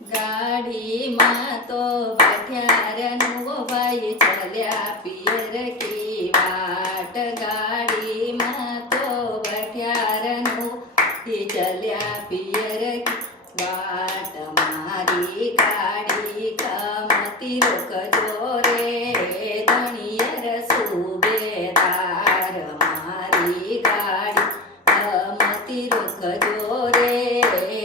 ગાડીમાં તો બેઠ્યા ભાઈ ચાલ્યા પિયર કી વાટ ગાડીમાં તો બેઠ્યા ચાલ્યા પિયર કી વાટ મારી ગાડી કમતી રોકજો રે ધણિયર સુબેદાર મારી ગાડી કમતી રોકજો રે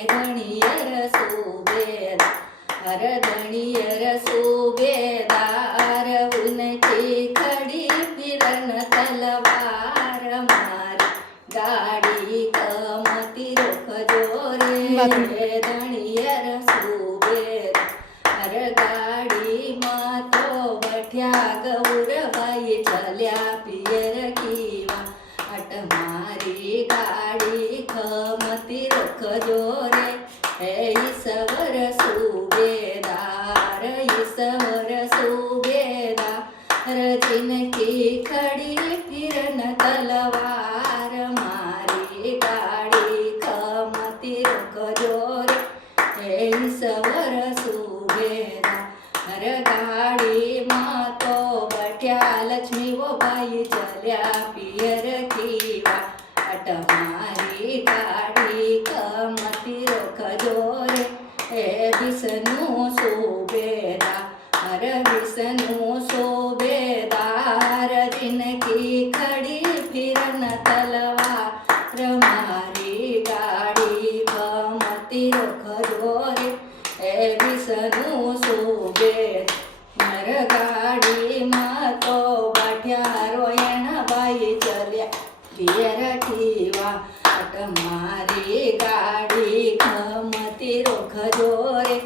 ધણિયર સુબેદાર ધણિયર સુબેદાર ઉનકી ખડી ફિરન તલવાર મારી ગાડી કમતી રોકજો રે ધણિયર સુબેદાર ગાડીમાં તો બઠ્યા ગૌરભાઈ ચાલ્યા પિયર કી વાટ મારી ગાડી કમતી રોકજો રે ઈશ્વર સુબેદાર ઈશ્વર સુબેદાર જિનકી ખડી ફિરન તલવાર મારી ગાડી કમતી રોકજો રે ઈશ્વર સુબેદાર ગાડીમાં તો બઠ્યા લક્ષ્મીઓ ભાઈ ચાલ્યા પિયર કી વાટ મારી ગાડી કમતી રોકજો રે વિષ્ણુ સુબેદાર વિષ્ણુ સુબેદાર જિનકી ખડી ફિરન તલવાર મારી ગાડી કમતી રોકજો રે વિષ્ણુ સુબેદાર ગાડીમાં તો બાઠ્યા રોયણભાઈ ચાલ્યા પિયર કી વાટ મારી ગાડી કમતી રોકજો રે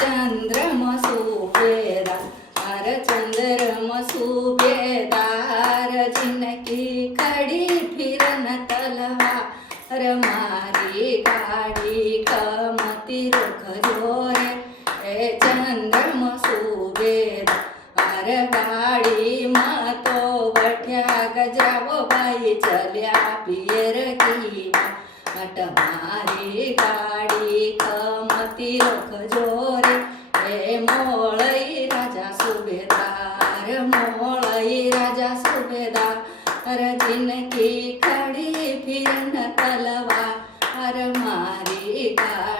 ચંદ્રમ સુબેદાર ચંદ્રમ સુબેદાર જિનકી ખડી ફિરન તલવાર મારી ગાડી કમતી રોકજો રે ચંદ્રમ સુબેદાર ગાડીમાં તો બઠ્યા ગજરાવો ભાઈ ચાલ્યા પિયર કી વાટ મારી ગાડી કમતી રોકજો રે મોળઈ રાજા સુબેદાર મોળઈ રાજા સુબેદાર જિનકી ખડી ફિરન તલવાર મારી ગાડી